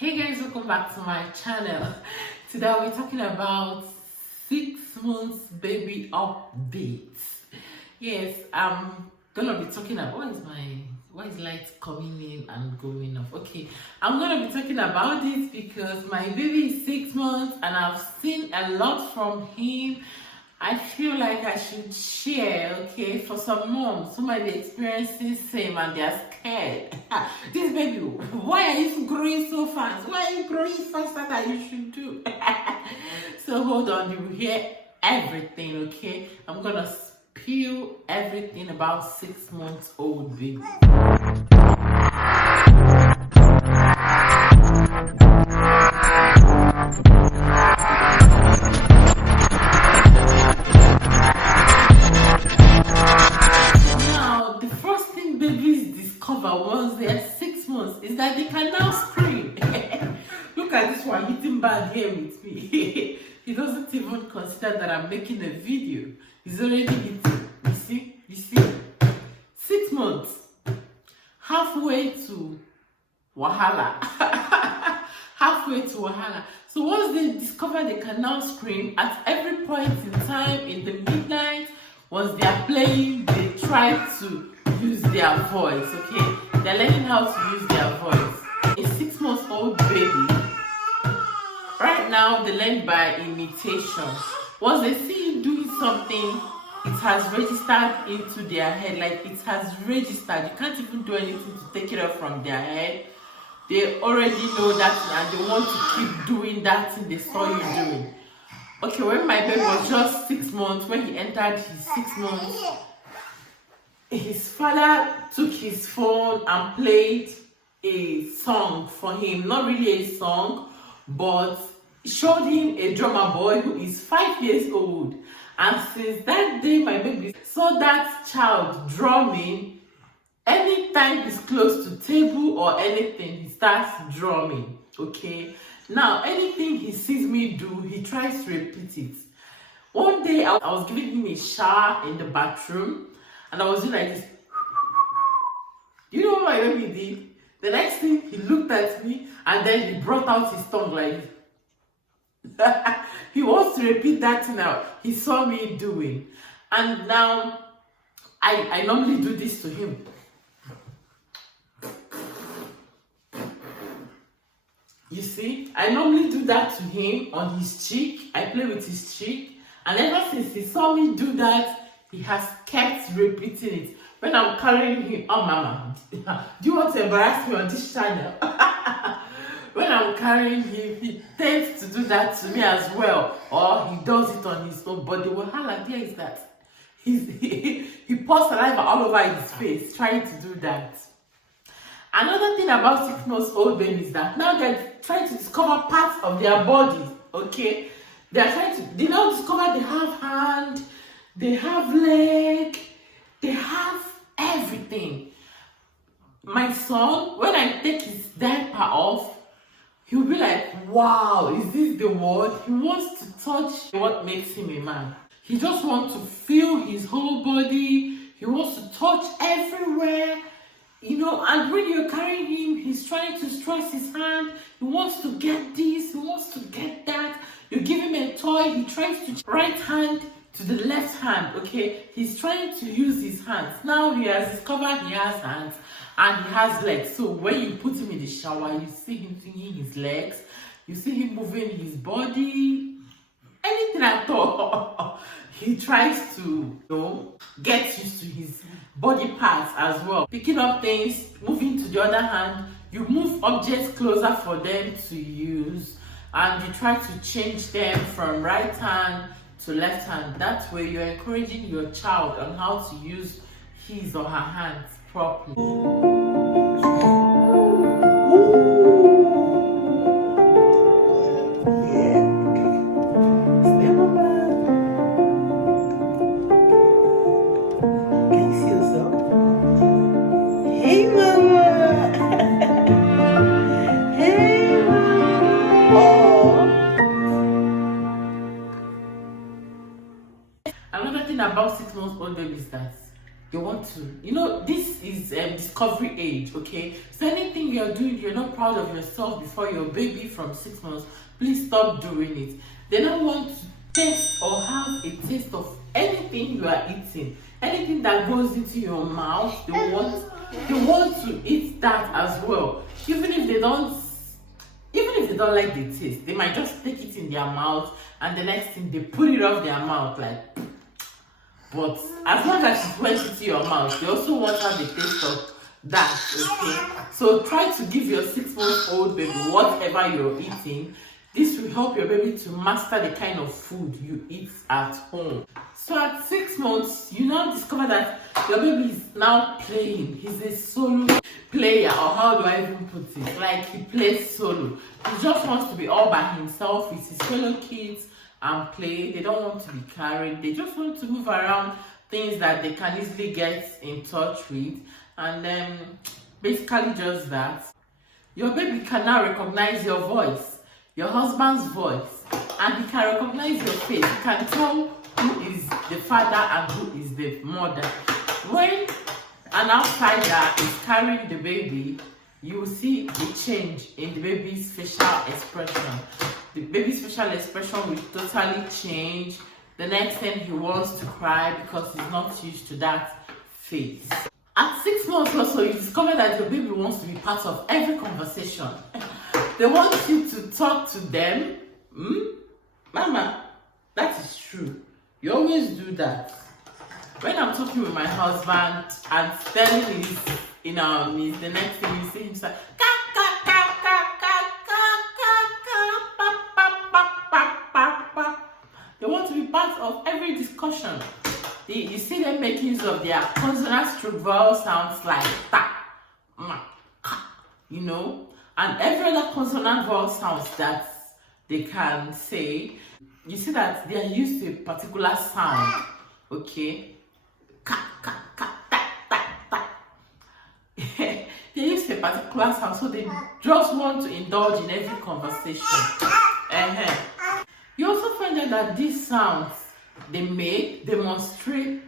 Hey guys, welcome back to my channel. Today we're talking about 6 months baby updates. Yes, I'm gonna be talking about why is light coming in and going off? Okay, I'm gonna be talking about this because my baby is 6 months and I've seen a lot from him. I feel like I should share, okay? For some moms who might be experiencing same and they're scared. This baby, why are you growing so fast? Why are you growing faster than you should do? So hold on, you will hear everything, okay? I'm gonna spill everything about 6 months old baby. Once they are 6 months is that they can now scream. Look at this one hitting bad here with me. He doesn't even consider that I'm making a video. He's already hitting. You see 6 months, halfway to wahala. Halfway to wahala. So once they discover they can now scream at every point in time in the midnight, once they are playing, they try to use their voice, okay? They're learning how to use their voice. A 6-month-old baby, right now they learn by imitation. Once they see you doing something, it has registered into their head, like it has registered. You can't even do anything to take it off from their head. They already know that and they want to keep doing that thing they saw you doing. Okay, when my baby was just 6 months, when he entered his 6 months, his father took his phone and played a song for him. Not really a song, but showed him a drummer boy who is 5 years old. And since that day, my baby saw that child drumming. Anytime he's close to table or anything, he starts drumming. Okay. Now, anything he sees me do, he tries to repeat it. One day, I was giving him a shower in the bathroom. And I was doing like this. You know what my baby did? The next thing, he looked at me and then he brought out his tongue like this. He wants to repeat that thing now. He saw me doing. And now, I normally do this to him. You see, I normally do that to him on his cheek. I play with his cheek. And ever since he saw me do that, he has kept repeating it. When I'm carrying him, oh mama, do you want to embarrass me on this channel? When I'm carrying him, he tends to do that to me as well. Or he does it on his own. But the wahala there is that he pours saliva all over his face trying to do that. Another thing about 6 months old babies is that now they're trying to discover parts of their body, okay? They now discover they have hand, they have leg, they have everything. My son, when I take his diaper off, he'll be like, wow, is this the word? He wants to touch what makes him a man. He just wants to feel his whole body. He wants to touch everywhere. You know, and when you're carrying him, he's trying to stretch his hand. He wants to get this, he wants to get that. You give him a toy, he tries to right hand to the left hand, okay? He's trying to use his hands. Now he has discovered he has hands and he has legs. So when you put him in the shower, you see him swinging his legs, you see him moving his body, anything at all. He tries to, you know, get used to his body parts as well. Picking up things, moving to the other hand, you move objects closer for them to use and you try to change them from right hand to left hand. That way you're encouraging your child on how to use his or her hands properly. Another thing about 6 months old babies is that you want to, this is discovery age, okay? So anything you're doing, you're not proud of yourself before your baby from 6 months, please stop doing it. They don't want to taste or have a taste of anything you are eating. Anything that goes into your mouth, they want to eat that as well. Even if they don't like the taste, they might just take it in their mouth, and the next thing they put it off their mouth like. But as long as it went into your mouth, they also want to have the taste of that, okay? So try to give your 6-month-old baby whatever you're eating. This will help your baby to master the kind of food you eat at home. So at 6 months, you now discover that your baby is now playing. He's a solo player, or how do I even put it? Like, he plays solo. He just wants to be all by himself with his fellow kids and play. They don't want to be carried. They just want to move around things that they can easily get in touch with, and then basically just that. Your baby can now recognize your voice, your husband's voice, and he can recognize your face. He can tell who is the father and who is the mother. When an outsider is carrying the baby, you will see the change in the baby's facial expression. The baby's facial expression will totally change. The next thing, he wants to cry because he's not used to that face. At 6 months or so, you discover that your baby wants to be part of every conversation. They want you to talk to them. Mama, that is true. You always do that. When I'm talking with my husband and telling his the next thing you see him say, they want to be part of every discussion. You see them making use of their consonant stroke vowel sounds like ta, ma, ka, and every other consonant vowel sounds that they can say. You see that they are used to a particular sound, okay? Ka, ka, ka, ta, ta, ta. They use a particular sound, so they just want to indulge in every conversation. You also find out that these sounds they make demonstrate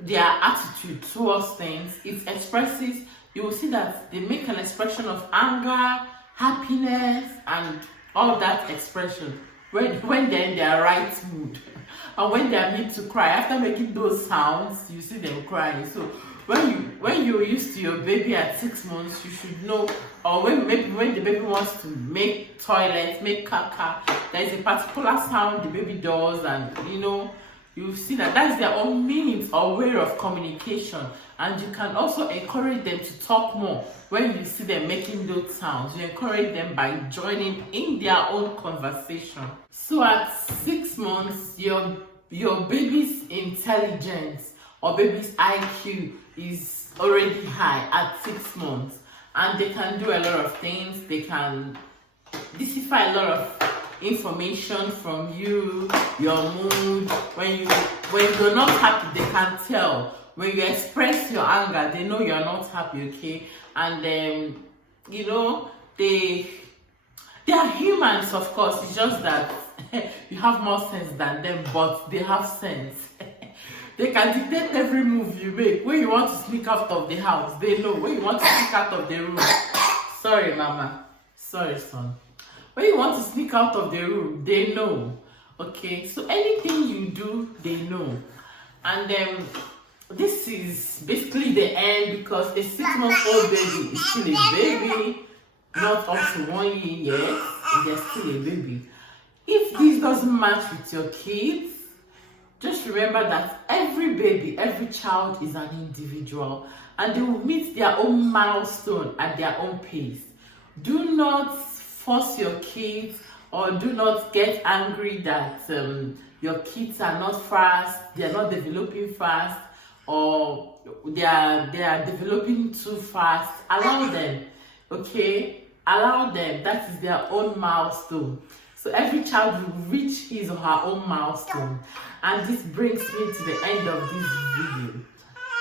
their attitude towards things. It expresses, you will see that they make an expression of anger, happiness, and all of that expression when they're in their right mood. And when they are made to cry, after making those sounds, you see them crying. So when you're used to your baby at 6 months, you should know, or when the baby wants to make toilets, make caca, there is a particular sound the baby does, and you see that's their own meaning or way of communication. And you can also encourage them to talk more when you see them making those sounds. You encourage them by joining in their own conversation. So at 6 months, your baby's intelligence or baby's IQ is already high at 6 months, and they can do a lot of things. They can decipher a lot of information from you, your mood. When you're not happy, they can tell. When you express your anger, they know you're not happy, okay? And they are humans, of course. It's just that you have more sense than them, but they have sense. They can dictate every move you make. When you want to sneak out of the house, they know. When you want to sneak out of the room, sorry, mama. Sorry, son. When you want to sneak out of the room, they know. Okay? So anything you do, they know. And this is basically the end, because a 6-month-old baby is still a baby, not up to 1 year yet. They're still a baby. If this doesn't match with your kids, just remember that every baby, every child is an individual, and they will meet their own milestone at their own pace. Do not force your kids, or do not get angry that your kids are not fast, they are not developing fast, or they are developing too fast. Allow them, okay? Allow them. That is their own milestone. So every child will reach his or her own milestone. And this brings me to the end of this video.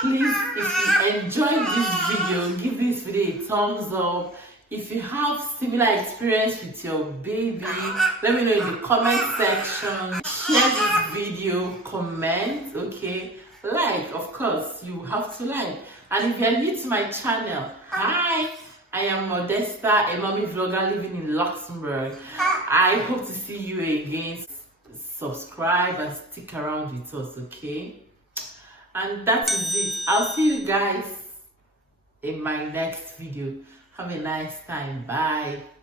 Please, if you enjoyed this video, give this video a thumbs up. If you have similar experience with your baby, let me know in the comment section. Share this video, comment, okay? like, of course, you have to like. And if you're new to my channel, hi, I am Modesta, a mommy vlogger living in Luxembourg. I hope to see you again. Subscribe and stick around with us, okay? And that is it. I'll see you guys in my next video. Have a nice time. Bye.